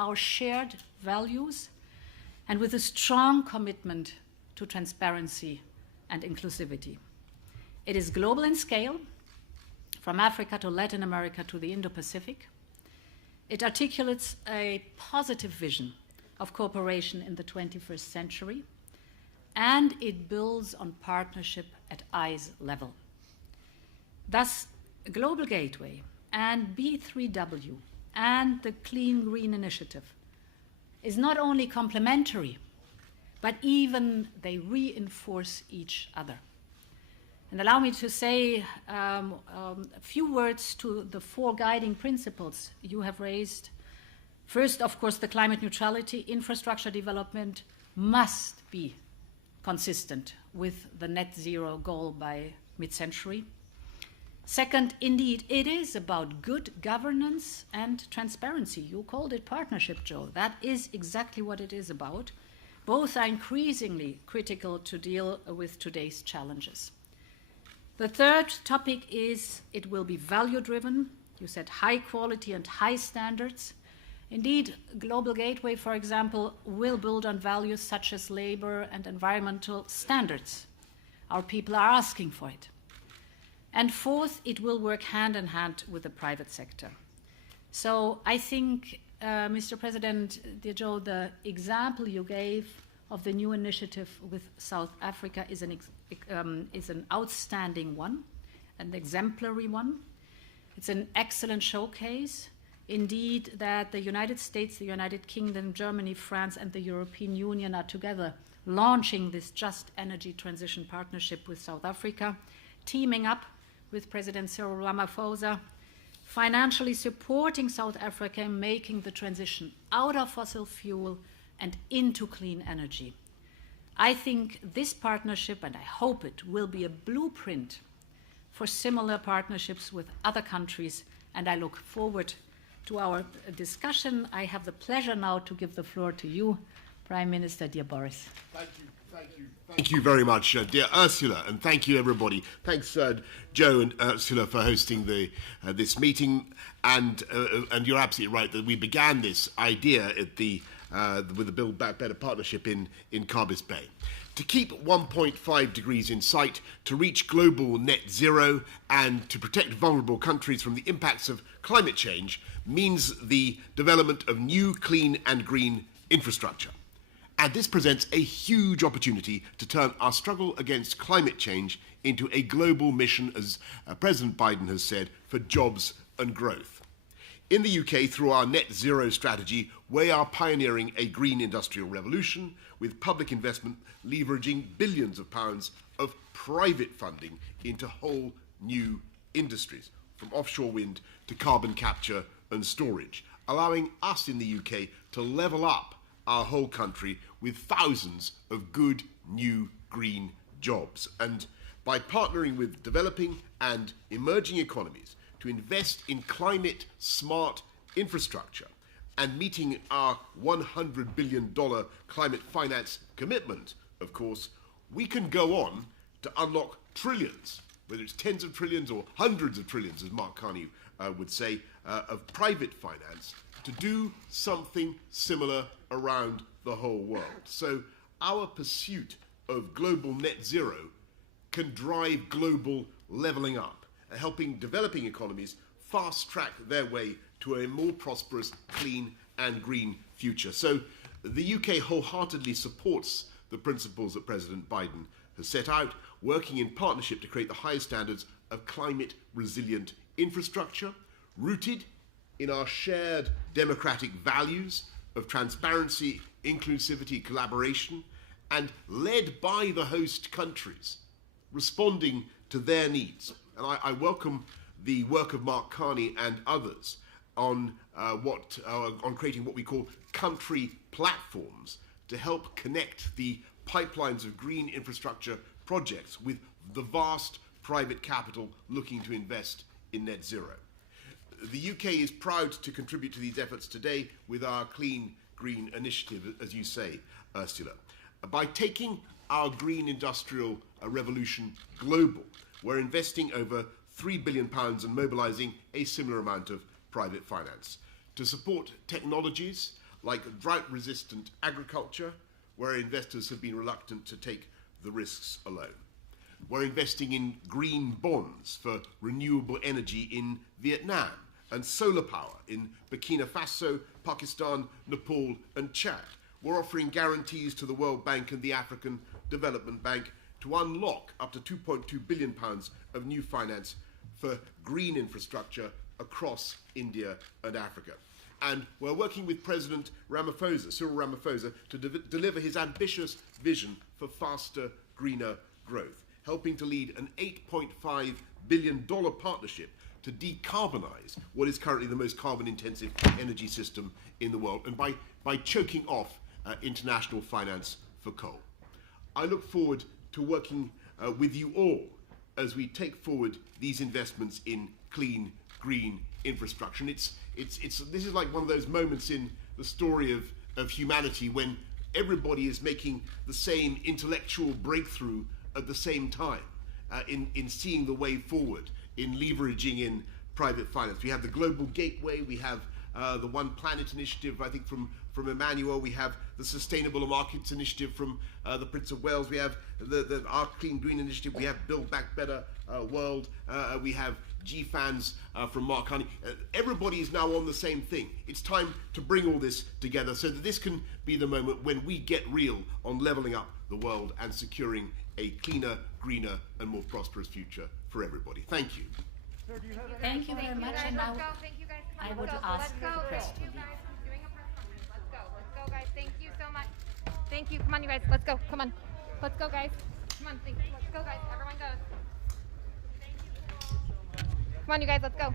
our shared values and with a strong commitment to transparency and inclusivity. It is global in scale, from Africa to Latin America to the Indo-Pacific. It articulates a positive vision of cooperation in the 21st century, and it builds on partnership at eyes level. Thus, Global Gateway and B3W and the Clean Green Initiative is not only complementary, but even they reinforce each other. And allow me to say a few words to the four guiding principles you have raised. First, of course, the climate neutrality. Infrastructure development must be consistent with the net zero goal by mid-century. Second, indeed, it is about good governance and transparency. You called it partnership, Joe. That is exactly what it is about. Both are increasingly critical to deal with today's challenges. The third topic is it will be value-driven. You said high quality and high standards. Indeed, Global Gateway, for example, will build on values such as labor and environmental standards. Our people are asking for it. And fourth, it will work hand in hand with the private sector. So I think, Mr. President, dear Joe, the example you gave of the new initiative with South Africa is an outstanding one, an exemplary one. It's an excellent showcase, indeed, that the United States, the United Kingdom, Germany, France, and the European Union are together launching this Just Energy Transition Partnership with South Africa, teaming up with President Cyril Ramaphosa, financially supporting South Africa in making the transition out of fossil fuel and into clean energy. I think this partnership, and I hope it, will be a blueprint for similar partnerships with other countries, and I look forward to our discussion. I have the pleasure now to give the floor to you, Prime Minister, dear Boris. Thank you very much, dear Ursula, and thank you, everybody. Thanks, Joe and Ursula, for hosting this meeting. And you're absolutely right that we began this idea at with the Build Back Better partnership in Carbis Bay. To keep 1.5 degrees in sight, to reach global net zero, and to protect vulnerable countries from the impacts of climate change means the development of new clean and green infrastructure. And this presents a huge opportunity to turn our struggle against climate change into a global mission, as President Biden has said, for jobs and growth. In the UK, through our net zero strategy, we are pioneering a green industrial revolution with public investment leveraging billions of pounds of private funding into whole new industries, from offshore wind to carbon capture and storage, allowing us in the UK to level up our whole country with thousands of good new green jobs. And by partnering with developing and emerging economies to invest in climate smart infrastructure and meeting our $100 billion climate finance commitment, of course, we can go on to unlock trillions, whether it's tens of trillions or hundreds of trillions, as Mark Carney would say, of private finance to do something similar around the whole world. So our pursuit of global net zero can drive global levelling up, helping developing economies fast-track their way to a more prosperous, clean and green future. So the UK wholeheartedly supports the principles that President Biden has set out, working in partnership to create the highest standards of climate-resilient infrastructure, rooted in our shared democratic values of transparency, inclusivity, collaboration, and led by the host countries, responding to their needs. And I welcome the work of Mark Carney and others on creating what we call country platforms to help connect the pipelines of green infrastructure projects with the vast private capital looking to invest in net zero. The UK is proud to contribute to these efforts today with our Clean Green Initiative, as you say, Ursula. By taking our green industrial revolution global, we're investing over £3 billion and mobilising a similar amount of private finance to support technologies like drought-resistant agriculture, where investors have been reluctant to take the risks alone. We're investing in green bonds for renewable energy in Vietnam and solar power in Burkina Faso, Pakistan, Nepal and Chad. We're offering guarantees to the World Bank and the African Development Bank to unlock up to £2.2 billion of new finance for green infrastructure across India and Africa. And we're working with President Ramaphosa, Cyril Ramaphosa, to deliver his ambitious vision for faster, greener growth, helping to lead an $8.5 billion partnership to decarbonize what is currently the most carbon-intensive energy system in the world, and by choking off international finance for coal. I look forward to working with you all as we take forward these investments in clean, green infrastructure. And this is like one of those moments in the story of humanity when everybody is making the same intellectual breakthrough at the same time in seeing the way forward, in leveraging in private finance. We have the Global Gateway, we have the One Planet Initiative, I think from Emmanuel, we have the Sustainable Markets Initiative from the Prince of Wales, we have our Clean Green Initiative, we have Build Back Better World, we have GFANS from Mark Carney. Everybody is now on the same thing. It's time to bring all this together so that this can be the moment when we get real on levelling up the world and securing a cleaner, greener and more prosperous future for everybody. Thank you. Thank you very much. And now I would ask the press to leave. Let's go, guys. Thank you so much. Thank you. Come on, you guys. Let's go. Come on. Let's go, guys. Come on. Let's go, guys. Everyone goes. Come on, you guys. Let's go.